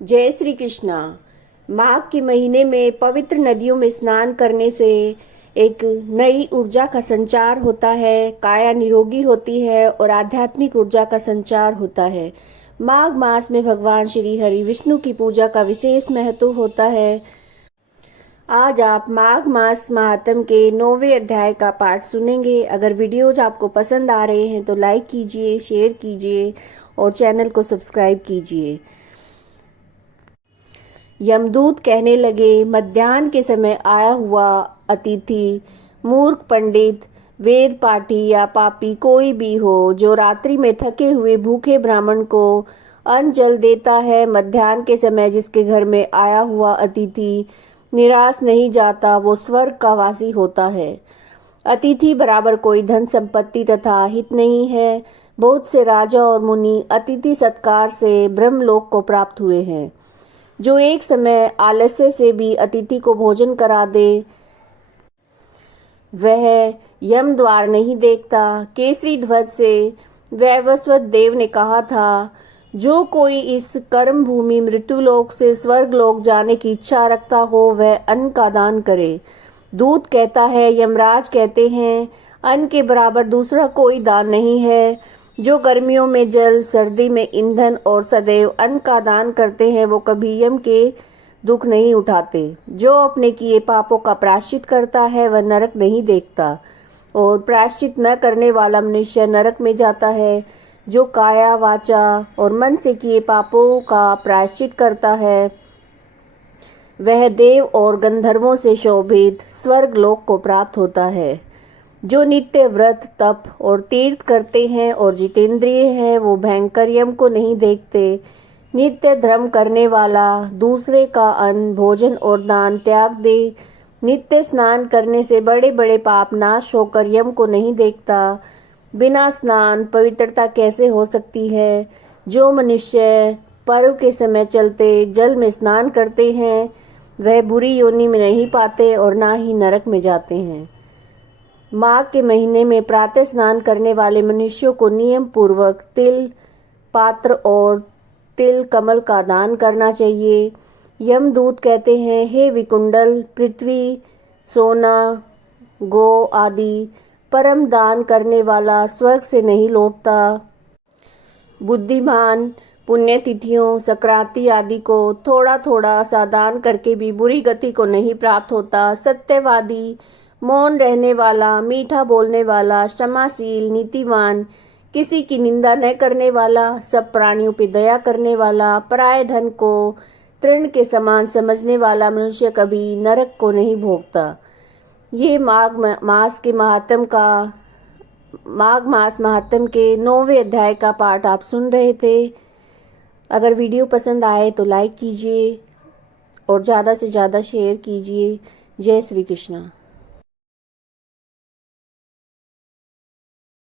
जय श्री कृष्णा। माघ के महीने में पवित्र नदियों में स्नान करने से एक नई ऊर्जा का संचार होता है, काया निरोगी होती है और आध्यात्मिक ऊर्जा का संचार होता है। माघ मास में भगवान श्री हरि विष्णु की पूजा का विशेष महत्व होता है। आज आप माघ मास महात्म के 9वें अध्याय का पाठ सुनेंगे। अगर वीडियोज आपको पसंद आ रहे हैं तो लाइक कीजिए, शेयर कीजिए और चैनल को सब्सक्राइब कीजिए। यमदूत कहने लगे, मध्याह्न के समय आया हुआ अतिथि, मूर्ख, पंडित, वेद पाठी या पापी कोई भी हो, जो रात्रि में थके हुए भूखे ब्राह्मण को अन्न जल देता है, मध्याह्न के समय जिसके घर में आया हुआ अतिथि निराश नहीं जाता, वो स्वर्ग का वासी होता है। अतिथि बराबर कोई धन संपत्ति तथा हित नहीं है। बहुत से राजा और मुनि अतिथि सत्कार से ब्रह्मलोक को प्राप्त हुए हैं। जो एक समय आलस्य से भी अतिथि को भोजन करा दे, वह यम द्वार नहीं देखता। केसरी ध्वज से वैवस्वत देव ने कहा था, जो कोई इस कर्म भूमि मृत्युलोक से स्वर्गलोक जाने की इच्छा रखता हो, वह अन्न का दान करे। दूत कहता है, यमराज कहते हैं, अन्न के बराबर दूसरा कोई दान नहीं है। जो गर्मियों में जल, सर्दी में ईंधन और सदैव अन्न का दान करते हैं, वो कभी यम के दुख नहीं उठाते। जो अपने किए पापों का प्रायश्चित करता है, वह नरक नहीं देखता, और प्रायश्चित न करने वाला मनुष्य नरक में जाता है। जो काया, वाचा और मन से किए पापों का प्रायश्चित करता है, वह देव और गंधर्वों से शोभित स्वर्ग लोक को प्राप्त होता है। जो नित्य व्रत, तप और तीर्थ करते हैं और जितेंद्रिय हैं, वो भयंकर यम को नहीं देखते। नित्य धर्म करने वाला दूसरे का अन्न, भोजन और दान त्याग दे। नित्य स्नान करने से बड़े बड़े पाप नाश होकर यम को नहीं देखता। बिना स्नान पवित्रता कैसे हो सकती है। जो मनुष्य पर्व के समय चलते जल में स्नान करते हैं, वह बुरी योनि में नहीं पाते और ना ही नरक में जाते हैं। माघ के महीने में प्रातः स्नान करने वाले मनुष्यों को नियम पूर्वक तिल, पात्र और तिल कमल का दान करना चाहिए। यमदूत कहते हैं, हे विकुंडल, पृथ्वी, सोना, गो आदि परम दान करने वाला स्वर्ग से नहीं लौटता। बुद्धिमान पुण्यतिथियों, संक्रांति आदि को थोड़ा थोड़ा सा दान करके भी बुरी गति को नहीं प्राप्त होता। सत्यवादी, मौन रहने वाला, मीठा बोलने वाला, क्षमाशील, नीतिवान, किसी की निंदा न करने वाला, सब प्राणियों पर दया करने वाला, पराये धन को तृण के समान समझने वाला मनुष्य कभी नरक को नहीं भोगता। ये माघ मास महात्म के 9वें अध्याय का पाठ आप सुन रहे थे। अगर वीडियो पसंद आए तो लाइक कीजिए और ज़्यादा से ज़्यादा शेयर कीजिए। जय श्री कृष्णा।